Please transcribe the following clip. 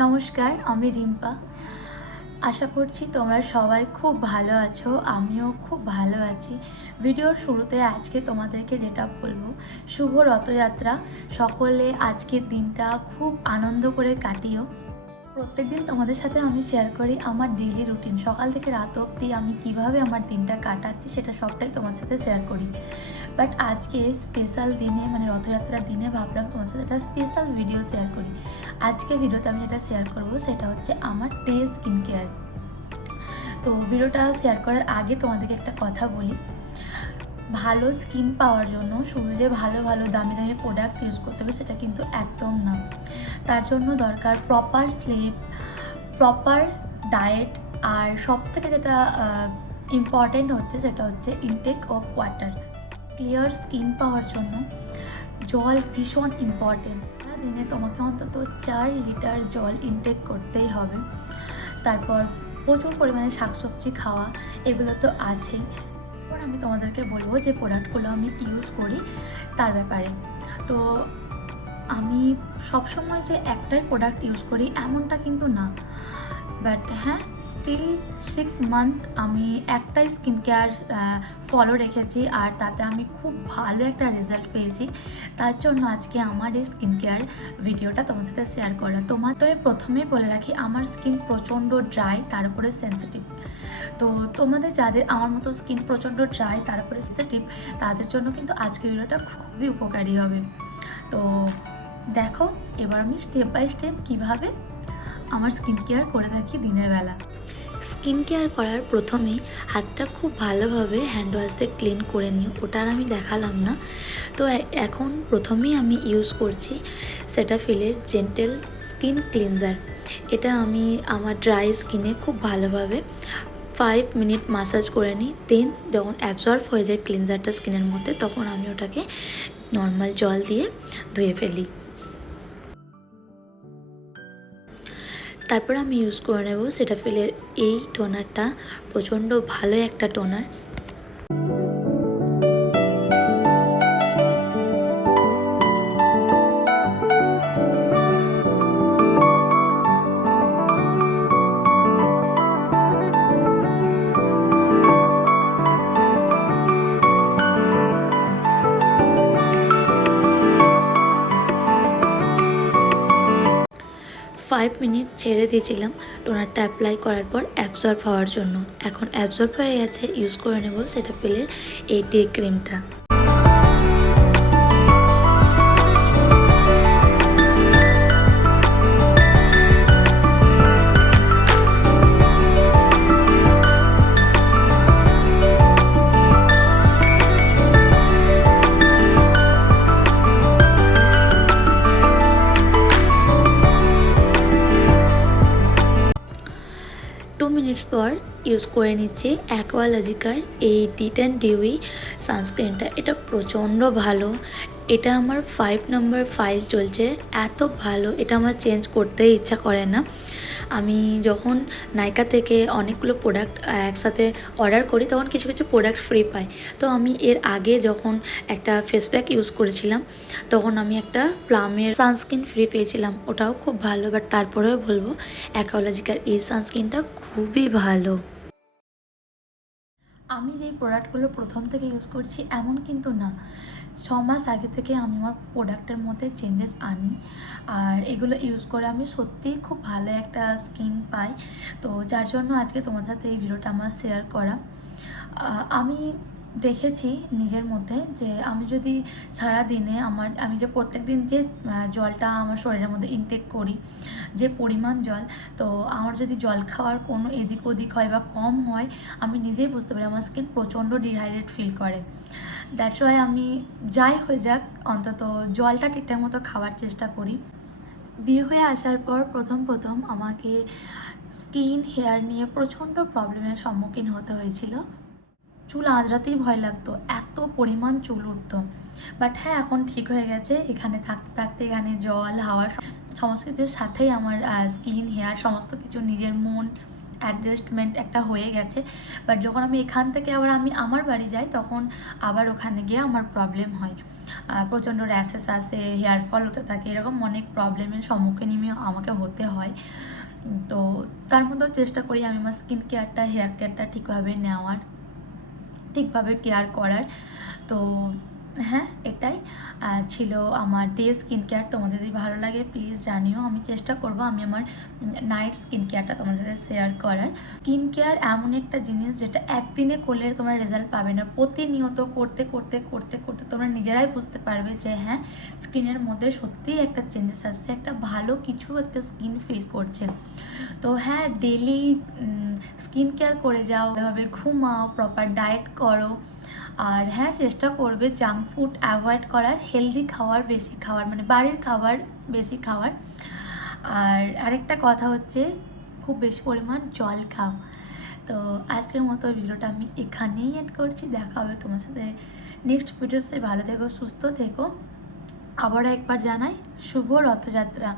নমস্কার, আমি রিম্পা। আশা করছি তোমরা সবাই খুব ভালো আছো। আমিও খুব ভালো আছি। ভিডিওর শুরুতে আজকে তোমাদেরকে যেটা বলবো, শুভ রথযাত্রা। সকলে আজকের দিনটা খুব আনন্দ করে কাটিও। প্রত্যেকদিন তোমাদের সাথে আমি শেয়ার করি আমার ডেইলি রুটিন, সকাল থেকে রাত অবধি আমি কিভাবে আমার দিনটা কাটাচ্ছি সেটা সবটাই তোমার সাথে শেয়ার করি। বাট আজকে স্পেশাল দিনে, মানে রথযাত্রার দিনে ভাবলাম তোমার সাথে একটা স্পেশাল ভিডিও শেয়ার করি। আজকে ভিডিওতে আমি যেটা শেয়ার করবো সেটা হচ্ছে আমার ডে স্কিন কেয়ার। তো ভিডিওটা শেয়ার করার আগে তোমাদেরকে একটা কথা বলি, ভালো স্কিন পাওয়ার জন্য শুধু যে ভালো ভালো দামি দামি প্রোডাক্ট ইউজ করতে হবে সেটা কিন্তু একদম না। তার জন্য দরকার প্রপার স্লিপ, প্রপার ডায়েট, আর সবথেকে যেটা ইম্পর্টেন্ট হচ্ছে সেটা হচ্ছে intake of water. Clear skin পাওয়ার জন্য জল ভীষণ ইম্পর্টেন্ট। সারাদিনে তোমাকে অন্তত 4 লিটার জল ইনটেক করতেই হবে। তারপর প্রচুর পরিমাণে শাকসবজি খাওয়া, এগুলো তো আছেই। এরপর আমি তোমাদেরকে বলবো যে প্রোডাক্টগুলো আমি ইউজ করি তার ব্যাপারে। তো আমি সবসময় যে একটাই প্রোডাক্ট ইউজ করি এমনটা কিন্তু না, বাট হ্যাঁ, স্টিল 6 মান্থ আমি একটাই স্কিন কেয়ার ফলো রেখেছি, আর তাতে আমি খুব ভালো একটা রেজাল্ট পেয়েছি। তার জন্য আজকে আমার এই স্কিন কেয়ার ভিডিওটা তোমাদের সাথে শেয়ার করা। তো প্রথমেই বলে রাখি, আমার স্কিন প্রচণ্ড ড্রাই, তার উপরে সেন্সিটিভ। তো তোমাদের যাদের আমার মতো স্কিন প্রচণ্ড ড্রাই তার উপরে সেন্সিটিভ, তাদের জন্য কিন্তু আজকের ভিডিওটা খুবই উপকারী হবে। তো দেখো, এবার আমি স্টেপ বাই স্টেপ কীভাবে আমার স্কিন কেয়ার করে থাকি দিনের বেলা। স্কিন কেয়ার করার প্রথমেই হাতটা খুব ভালোভাবে হ্যান্ড ওয়াশ দিয়ে ক্লিন করে নিও, ওটা আর আমি দেখালাম না। তো এখন প্রথমেই আমি ইউজ করছি সেটাফিলের জেন্টেল স্কিন ক্লিনজার। এটা আমি আমার ড্রাই স্কিনে খুব ভালোভাবে 5 মিনিট মাসাজ করে নিই। দেন যখন অ্যাবজর্ব হয়ে যায় ক্লিনজারটা স্কিনের মধ্যে, তখন আমি ওটাকে নর্মাল জল দিয়ে ধুয়ে ফেলি। তারপর আমি ইউজ করে নেব সেটাফিলের এই টোনারটা। প্রচণ্ড ভালো একটা টোনার। 5 মিনিট ছেড়ে দিয়েছিলাম টোনারটা অ্যাপ্লাই করার পর অ্যাবজর্ব হওয়ার জন্য। এখন অ্যাবজর্ব হয়ে গেছে, ইউজ করে নেব সেটাফিলের এই ডে ক্রিমটা। 2 মিনিটস পর ইউজ করে নিচ্ছি অ্যাকোয়ালজিকার এই ডিটেন ডিউই সানস্ক্রিনটা। এটা প্রচণ্ড ভালো। এটা আমার 5 নম্বর ফাইল চলছে, এত ভালো এটা আমার চেঞ্জ করতেই ইচ্ছা করে না। আমি যখন নাইকা থেকে অনেকগুলো প্রোডাক্ট একসাথে অর্ডার করি তখন কিছু কিছু প্রোডাক্ট ফ্রি পাই। তো আমি এর আগে যখন একটা ফেস প্যাক ইউজ করেছিলাম তখন আমি একটা প্লামের সানস্ক্রিন ফ্রি পেয়েছিলাম, ওটাও খুব ভালো। বাট তারপরেও বলবো অ্যাকোয়ালজিকার এই সানস্ক্রিনটা খুবই ভালো। আমি যেই প্রোডাক্টগুলো প্রথম থেকে ইউজ করছি এমন কিন্তু না, 6 মাস আগে থেকে আমি আমার প্রোডাক্টের মধ্যে চেঞ্জেস আনি, আর এগুলো ইউজ করে আমি সত্যিই খুব ভালো একটা স্কিন পাই। তো যার জন্য আজকে তোমার সাথে এই ভিডিওটা আমার শেয়ার করা। আমি দেখেছি নিজের মধ্যে যে আমি যদি সারাদিনে আমি যে প্রত্যেক দিন যে জলটা আমার শরীরের মধ্যে ইনটেক করি, যে পরিমাণ জল, তো আমার যদি জল খাওয়ার কোনো এদিক ওদিক হয় বা কম হয়, আমি নিজেই বুঝতে পারি আমার স্কিন প্রচণ্ড ডিহাইড্রেট ফিল করে। দ্যাটস ওয়াই আমি যাই হয়ে যাক অন্তত জলটা ঠিকঠাক মতো খাওয়ার চেষ্টা করি। বিয়ে হয়ে আসার পর প্রথম আমাকে স্কিন হেয়ার নিয়ে প্রচণ্ড প্রবলেমের সম্মুখীন হতে হয়েছিল। চুল আঁচড়াতেই ভয় লাগতো, এত পরিমাণ চুল উঠতো। বাট হ্যাঁ, এখন ঠিক হয়ে গেছে। এখানে থাকতে থাকতে এখানে জল, হাওয়া সমস্ত কিছুর সাথেই আমার স্কিন, হেয়ার সমস্ত কিছু, নিজের মন অ্যাডজাস্টমেন্ট একটা হয়ে গেছে। বাট যখন আমি এখান থেকে আবার আমি আমার বাড়ি যাই তখন আবার ওখানে গিয়ে আমার প্রবলেম হয়, প্রচণ্ড র্যাশেস আসে, হেয়ার ফল হতে থাকে, এরকম অনেক প্রবলেমের সম্মুখীন আমাকে হতে হয়। তো তার মধ্যেও চেষ্টা করি আমি আমার স্কিন কেয়ারটা, হেয়ার কেয়ারটা ঠিকভাবে নেওয়ার, ঠিকভাবে কেয়ার করার। তো হ্যাঁ, এটাই ছিল আমার ডে স্কিন কেয়ার। তোমাদের যদি ভালো লাগে প্লিজ জানিও, আমি চেষ্টা করব আমি আমার নাইট স্কিন কেয়ারটা তোমাদের সাথে শেয়ার করার। স্কিন কেয়ার এমন একটা জিনিস যেটা একদিনে করলে তোমরা রেজাল্ট পাবে না, প্রতিনিয়ত করতে করতে করতে করতে তোমরা নিজেরাই বুঝতে পারবে যে হ্যাঁ, স্কিনের মধ্যে সত্যিই একটা চেঞ্জেস আসছে, একটা ভালো কিছু একটা স্কিন ফিল করছে। তো হ্যাঁ, ডেলি স্কিন কেয়ার করে যাও, এভাবে ঘুমাও, প্রপার ডায়েট করো, আর হ্যাঁ চেষ্টা করবে জাঙ্ক ফুড অ্যাভয়েড করার, হেলদি খাবার বেশি খাওয়ার, মানে বাড়ির খাবার বেশি খাওয়ার। আর আরেকটা কথা হচ্ছে খুব বেশি পরিমাণ জল খাও। তো আজকের মতো ভিডিওটা আমি এখানেই এড করছি, দেখা হবে তোমার সাথে নেক্সট ভিডিওতে। ভালো থেকো, সুস্থ থেকো। আবারও একবার জানাই শুভ রথযাত্রা।